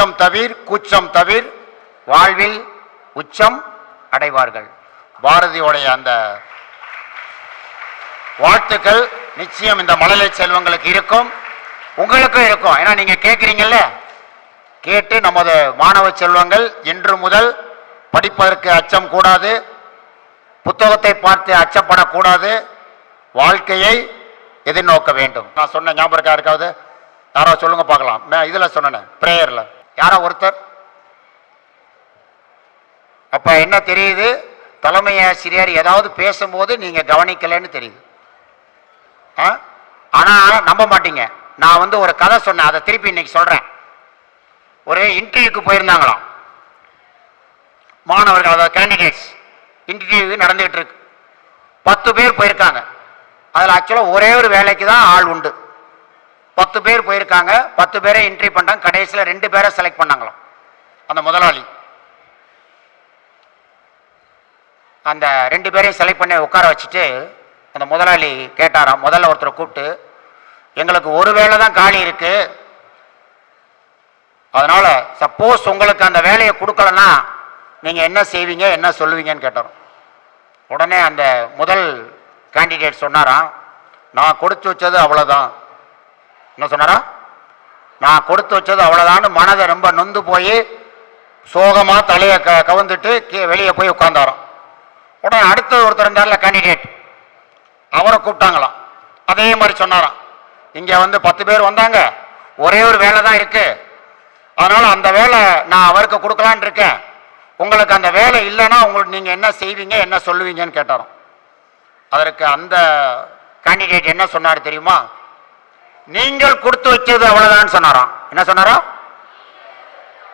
உச்சம் தவிர் கூச்சம் தவிர் வாழ்வில் உச்சம் அடைவார்கள். பாரதியோடைய அந்த வாழ்த்துக்கள் நிச்சயம் இந்த மழலை செல்வங்களுக்கு இருக்கும். உங்களுக்கும் இருக்கும். ஏன்னா நீங்க கேட்குறீங்கல்ல கேட்டு நமது மாணவ செல்வங்கள் இன்று முதல் படிப்பதற்கு அச்சம் கூடாது. புத்தகத்தை பார்த்து அச்சப்படக்கூடாது. வாழ்க்கையை எதிர்நோக்க வேண்டும். நான் சொன்ன ஞாபகம் இருக்கா இருக்காவது யாரோ சொல்லுங்க பார்க்கலாம். இதில் இதுல சொன்னேன் பிரேயர்ல யாரோ ஒருத்தர்? அப்ப என்ன தெரியுது? தலைமை ஆசிரியர் ஏதாவது பேசும்போது நீங்க கவனிக்கலைன்னு தெரியுது. ஆ? ஆனா நம்ப மாட்டீங்க. நான் வந்து ஒரு கதை சொன்னேன். அதை திருப்பி இன்னைக்கு சொல்றேன். ஒரு இன்டர்வியூக்கு போயிருந்தாங்களாம். மாணவர்கள் அதாவது கேண்டிடேட்ஸ் இன்டர்வியூ நடந்துகிட்டு இருக்கு. பத்து பேர் போயிருக்காங்க. அதில் ஆக்சுவலாக ஒரே ஒரு வேலைக்கு தான் ஆள் உண்டு. பத்து பேர் போயிருக்காங்க. பத்து பேரை என்ட்ரி பண்ணாங்க கடைசியில் ரெண்டு பேரை செலக்ட் பண்ணாங்களாம். அந்த முதலாளி. அந்த ரெண்டு பேரையும் செலக்ட் பண்ணி உட்கார வச்சுட்டு அந்த முதலாளி கேட்டாராம். முதல்ல ஒருத்தரை கூப்பிட்டு எங்களுக்கு ஒரு வேலை தான் காலி இருக்கு. அதனால சப்போஸ் உங்களுக்கு அந்த வேலையை கொடுக்கலன்னா நீங்கள் என்ன செய்வீங்க என்ன சொல்லுவீங்கன்னு கேட்டாராம். உடனே அந்த முதல் கேண்டிடேட் சொன்னாராம் நான் கொடுத்து வச்சது அவ்வளோதான் என்ன சொன்னாரா? நான் கொடுத்து வச்சது அவ்வளோதான்னு மனதை ரொம்ப நொந்து போய் சோகமாக தலையை க கவுந்துட்டு கீ- வெளியே போய் உட்காந்தாராம் உடனே அடுத்தது ஒருத்தர் இருந்தார்ல கேண்டிடேட் அவரை கூப்பிட்டாங்களாம். அதே மாதிரி சொன்னாராம். இங்கே வந்து பத்து பேர் வந்தாங்க. ஒரே ஒரு வேலை தான் இருக்கு. அதனால் அந்த வேலை நான் அவருக்கு கொடுக்கலான்னு இருக்கேன். உங்களுக்கு அந்த வேலை இல்லைன்னா உங்களுக்கு நீங்கள் என்ன செய்வீங்க என்ன சொல்லுவீங்கன்னு கேட்டாராம். அதற்கு அந்த கேண்டிடேட் என்ன சொன்னார் தெரியுமா? நீங்கள் கொடுத்து வச்சது அவ்வளவுதான் சொன்னாராம். என்ன சொன்னாரா?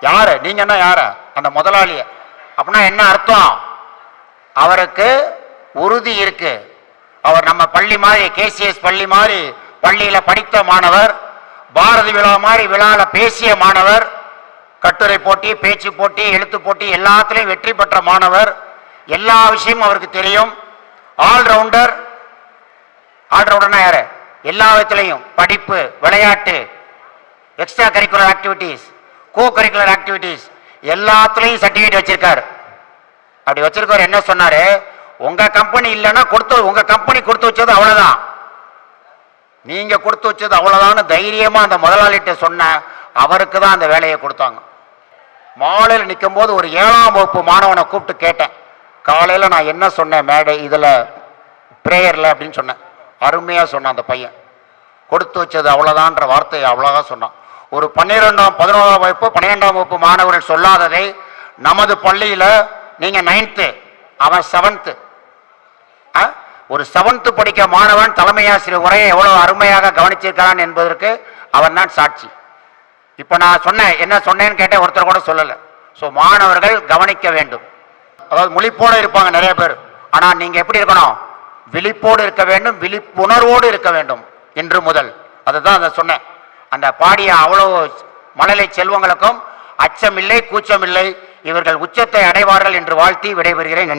யாரு? நீங்க என்ன யாரு? அந்த முதலாளிய. அப்படின்னா என்ன அர்த்தம்? அவருக்கு உறுதி இருக்கு. அவர் நம்ம பள்ளி மாதிரி கேசிஎஸ் பள்ளி மாதிரி பள்ளியில படித்த மாணவர் பாரதி விழா மாதிரி விழால பேசிய மாணவர் கட்டுரை போட்டி பேச்சு போட்டி எழுத்து போட்டி எல்லாத்துலேயும் வெற்றி பெற்ற மாணவர் எல்லா விஷயமும் அவருக்கு தெரியும். ஆல்ரவுண்டர் ஆல்ரவுண்டர்னா யாரு? எல்லா விதத்துலையும் படிப்பு விளையாட்டு extra curricular activities co curricular activities எல்லாத்துலேயும் சர்டிஃபிகேட் வச்சிருக்காரு. அப்படி வச்சிருக்கவர் என்ன சொன்னாரு? உங்க கம்பெனி இல்லைன்னா கொடுத்து உங்க கம்பெனி கொடுத்து வச்சது அவ்வளவுதான். நீங்க கொடுத்து வச்சது அவ்வளவுதான் தைரியமா அந்த முதலாளிகிட்ட சொன்ன அவருக்கு தான் அந்த வேலையை கொடுத்தாங்க. மாலையில் நிற்கும் போது ஒரு ஏழாம் வகுப்பு மாணவனை கூப்பிட்டு கேட்டேன். காலையில் நான் என்ன சொன்னேன் மேடை இதில் ப்ரேயரில் அப்படின்னு சொன்னேன். அருமையாக சொன்னான் அந்த பையன். கொடுத்து வச்சது அவ்வளோதான்ற வார்த்தையை அவ்வளோதான் சொன்னான். ஒரு பன்னிரெண்டாம் பதினோராம் வகுப்பு பன்னிரெண்டாம் வகுப்பு மாணவர்கள் சொல்லாததை நமது பள்ளியில் நீங்கள் நைன்த்து அவன் செவன்த்து ஒரு செவன்த்து படிக்க மாணவன் தலைமை ஆசிரியர் உரையை எவ்வளோ அருமையாக கவனிச்சிருக்கிறான் என்பதற்கு அவன் தான் சாட்சி. இப்போ நான் சொன்னேன் என்ன சொன்னேன்னு கேட்டேன் ஒருத்தர் கூட சொல்லலை. ஸோ மாணவர்கள் கவனிக்க வேண்டும். அதாவது முழிப்போடு இருப்பாங்க நிறைய பேர். ஆனால் நீங்கள் எப்படி இருக்கணும்? விழிப்போடு இருக்க வேண்டும் விழிப்புணர்வோடு இருக்க வேண்டும் இன்று முதல். அதுதான் அதை சொன்னேன். அந்த பாடிய அவ்வளவு மழலை செல்வங்களுக்கும் அச்சமில்லை கூச்சமில்லை. இவர்கள் உச்சத்தை அடைவார்கள் என்று வாழ்த்தி விடைபெறுகிறேன்.